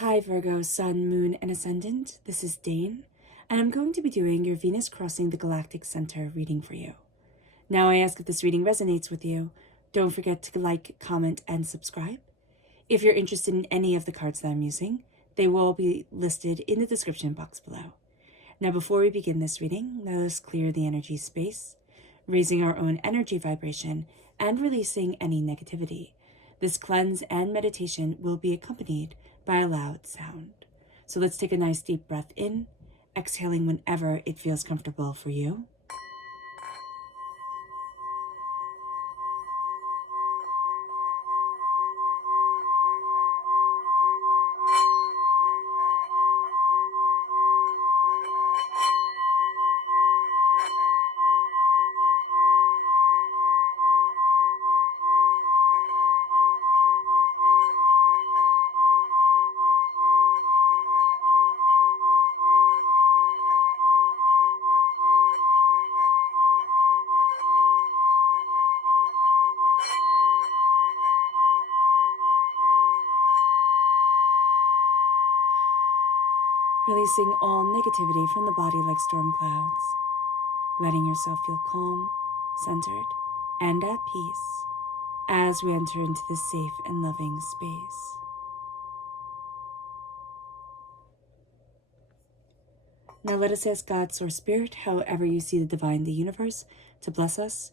Hi Virgo, Sun, Moon, and Ascendant. This is Dane, and I'm going to be doing your Venus crossing the Galactic Center reading for you. Now I ask if this reading resonates with you, don't forget to like, comment, and subscribe. If you're interested in any of the cards that I'm using, they will be listed in the description box below. Now before we begin this reading, let us clear the energy space, raising our own energy vibration and releasing any negativity. This cleanse and meditation will be accompanied by a loud sound. So let's take a nice deep breath in, exhaling whenever it feels comfortable for you. Releasing all negativity from the body like storm clouds, letting yourself feel calm, centered, and at peace as we enter into this safe and loving space. Now let us ask God, Source Spirit, however you see the divine, the universe, to bless us,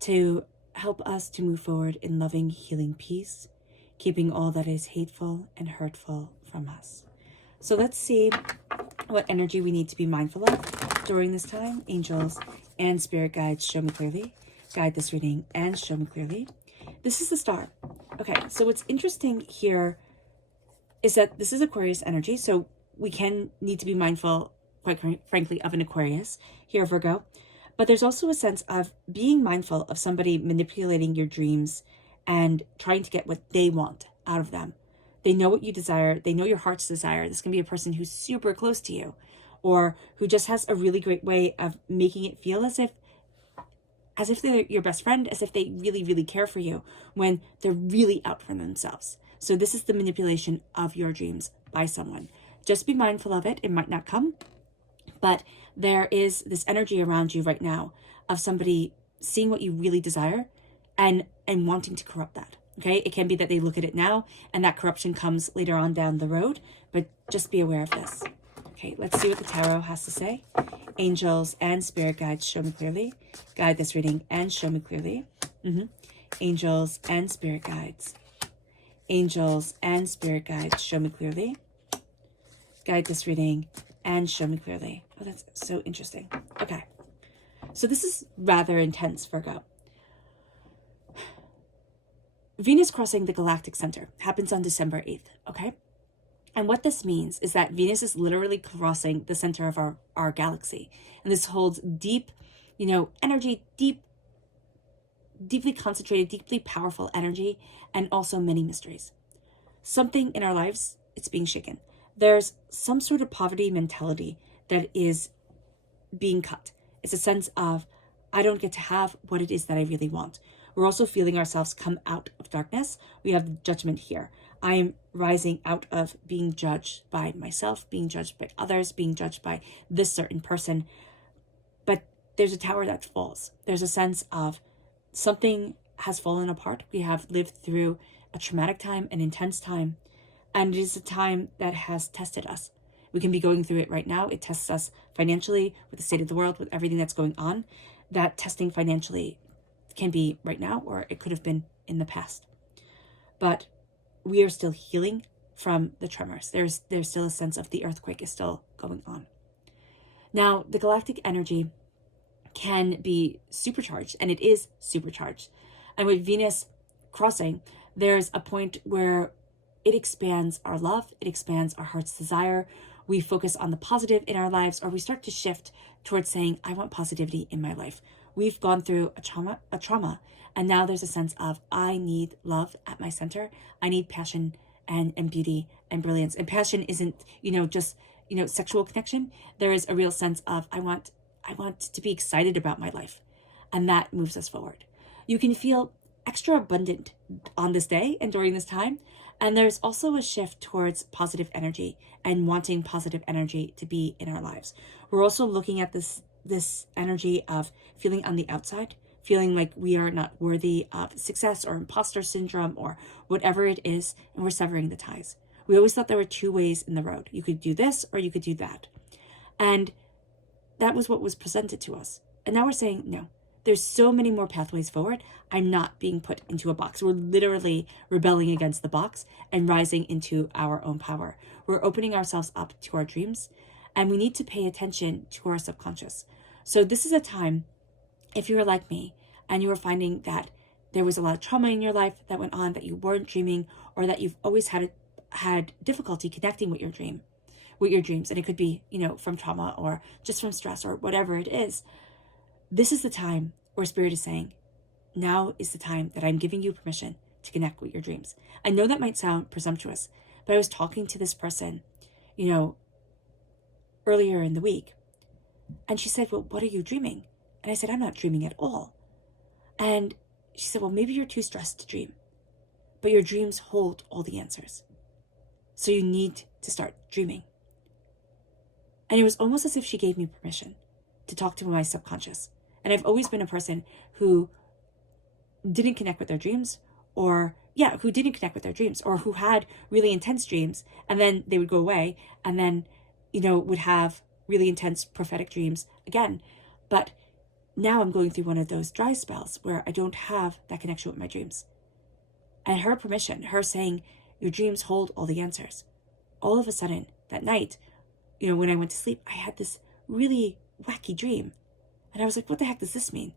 to help us to move forward in loving, healing peace, keeping all that is hateful and hurtful from us. So let's see what energy we need to be mindful of during this time. Angels and spirit guides, show me clearly. Guide this reading and show me clearly. This is the star. Okay, so what's interesting here is that this is Aquarius energy, so we can need to be mindful, quite frankly, of an Aquarius here, Virgo. But there's also a sense of being mindful of somebody manipulating your dreams and trying to get what they want out of them. They know what you desire. They know your heart's desire. This can be a person who's super close to you or who just has a really great way of making it feel as if they're your best friend, as if they really, really care for you when they're really out for themselves. So this is the manipulation of your dreams by someone. Just be mindful of it. It might not come, but there is this energy around you right now of somebody seeing what you really desire and wanting to corrupt that. Okay, it can be that they look at it now and that corruption comes later on down the road, but just be aware of this. Okay, let's see what the tarot has to say. Angels and spirit guides, show me clearly. Guide this reading and show me clearly. Angels and spirit guides. Angels and spirit guides, show me clearly. Guide this reading and show me clearly. Oh, that's so interesting. Okay, so this is rather intense, Virgo. Venus crossing the galactic center happens on December 8th, okay? And what this means is that Venus is literally crossing the center of our galaxy. And this holds deep, energy, deeply concentrated, deeply powerful energy, and also many mysteries. Something in our lives, it's being shaken. There's some sort of poverty mentality that is being cut. It's a sense of, I don't get to have what it is that I really want. We're also feeling ourselves come out of darkness. We have the judgment here. I am rising out of being judged by myself, being judged by others, being judged by this certain person. But there's a tower that falls. There's a sense of something has fallen apart. We have lived through a traumatic time, an intense time, and it is a time that has tested us. We can be going through it right now. It tests us financially with the state of the world, with everything that's going on. That testing financially can be right now, or it could have been in the past. But we are still healing from the tremors. There's still a sense of the earthquake is still going on. Now, the galactic energy can be supercharged, and it is supercharged. And with Venus crossing, there's a point where it expands our love, it expands our heart's desire. We focus on the positive in our lives, or we start to shift towards saying, I want positivity in my life. We've gone through a trauma, and now there's a sense of, I need love at my center. I need passion and beauty and brilliance. And passion isn't, just, sexual connection. There is a real sense of, I want to be excited about my life. And that moves us forward. You can feel extra abundant on this day and during this time, And there's also a shift towards positive energy and wanting positive energy to be in our lives. We're also looking at this energy of feeling on the outside, feeling like we are not worthy of success or imposter syndrome or whatever it is, and we're severing the ties. We always thought there were two ways in the road. You could do this or you could do that. And that was what was presented to us. And now we're saying, no, there's so many more pathways forward. I'm not being put into a box. We're literally rebelling against the box and rising into our own power. We're opening ourselves up to our dreams, and we need to pay attention to our subconscious. So this is a time, if you were like me and you were finding that there was a lot of trauma in your life that went on, that you weren't dreaming, or that you've always had difficulty connecting with your dreams, and it could be, from trauma or just from stress or whatever it is, this is the time where Spirit is saying, now is the time that I'm giving you permission to connect with your dreams. I know that might sound presumptuous, but I was talking to this person, earlier in the week, and she said, well, what are you dreaming? And I said, I'm not dreaming at all. And she said, well, maybe you're too stressed to dream, but your dreams hold all the answers. So you need to start dreaming. And it was almost as if she gave me permission to talk to my subconscious. And I've always been a person who didn't connect with their dreams, or who had really intense dreams, and then they would go away, and then, would have really intense prophetic dreams again. But now I'm going through one of those dry spells where I don't have that connection with my dreams. And her permission, her saying, your dreams hold all the answers. All of a sudden, that night, when I went to sleep, I had this really wacky dream. And I was like, what the heck does this mean?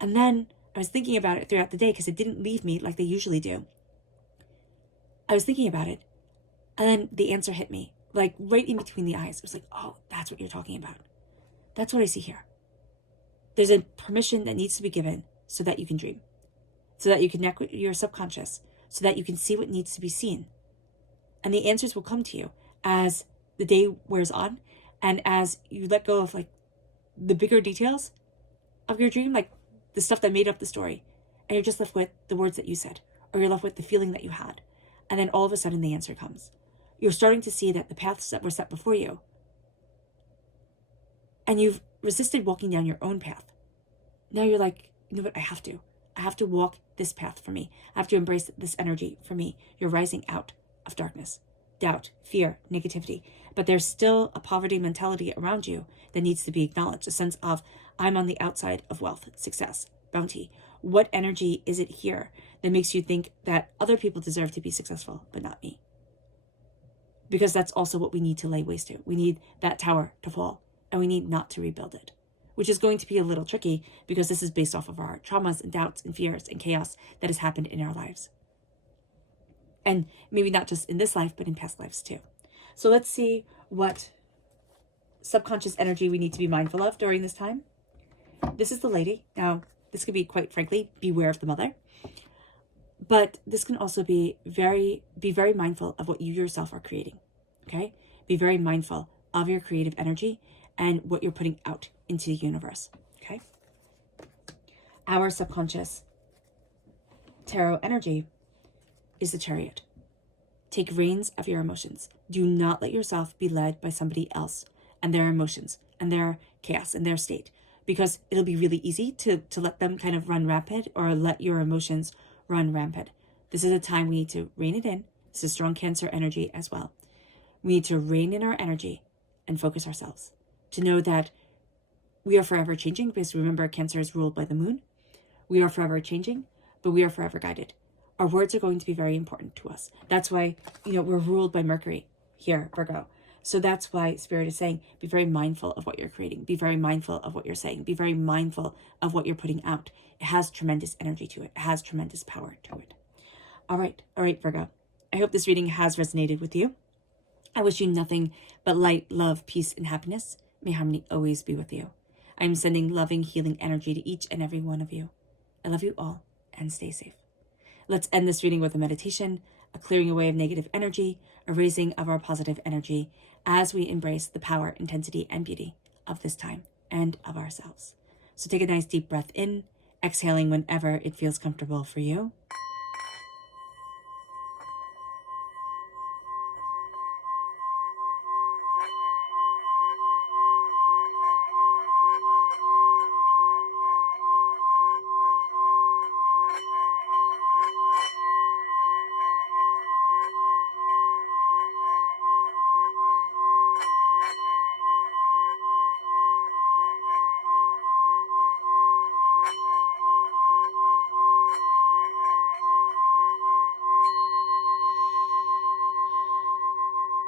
And then I was thinking about it throughout the day because it didn't leave me like they usually do. I was thinking about it, and then the answer hit me, like right in between the eyes. It was like, oh, that's what you're talking about. That's what I see here. There's a permission that needs to be given so that you can dream, so that you connect with your subconscious, so that you can see what needs to be seen. And the answers will come to you as the day wears on, and as you let go of like the bigger details of your dream, like the stuff that made up the story, and you're just left with the words that you said, or you're left with the feeling that you had. And then all of a sudden the answer comes. You're starting to see that the paths that were set before you, and you've resisted walking down your own path. Now you're like, you know what, I have to walk this path for me. I have to embrace this energy for me. You're rising out of darkness, doubt, fear, negativity. But there's still a poverty mentality around you that needs to be acknowledged. A sense of, I'm on the outside of wealth, success, bounty. What energy is it here that makes you think that other people deserve to be successful, but not me? Because that's also what we need to lay waste to. We need that tower to fall, and we need not to rebuild it, which is going to be a little tricky because this is based off of our traumas and doubts and fears and chaos that has happened in our lives. And maybe not just in this life, but in past lives too. So let's see what subconscious energy we need to be mindful of during this time. This is the lady. Now, this could be, quite frankly, beware of the mother. But this can also be very mindful of what you yourself are creating, okay? Be very mindful of your creative energy and what you're putting out into the universe, okay? Our subconscious tarot energy is the Chariot. Take reins of your emotions. Do not let yourself be led by somebody else and their emotions and their chaos and their state, because it'll be really easy to let them kind of run rampant, or let your emotions run rampant. This is a time we need to rein it in. This is strong Cancer energy as well. We need to rein in our energy and focus ourselves to know that we are forever changing, because remember, Cancer is ruled by the moon. We are forever changing, but we are forever guided. Our words are going to be very important to us. That's why, we're ruled by Mercury here, Virgo. So that's why Spirit is saying, be very mindful of what you're creating. Be very mindful of what you're saying. Be very mindful of what you're putting out. It has tremendous energy to it. It has tremendous power to it. All right, Virgo. I hope this reading has resonated with you. I wish you nothing but light, love, peace, and happiness. May harmony always be with you. I am sending loving, healing energy to each and every one of you. I love you all, and stay safe. Let's end this reading with a meditation, a clearing away of negative energy, a raising of our positive energy as we embrace the power, intensity, and beauty of this time and of ourselves. So take a nice deep breath in, exhaling whenever it feels comfortable for you.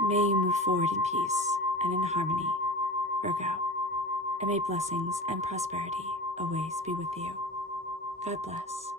May you move forward in peace and in harmony, Virgo, and may blessings and prosperity always be with you. God bless.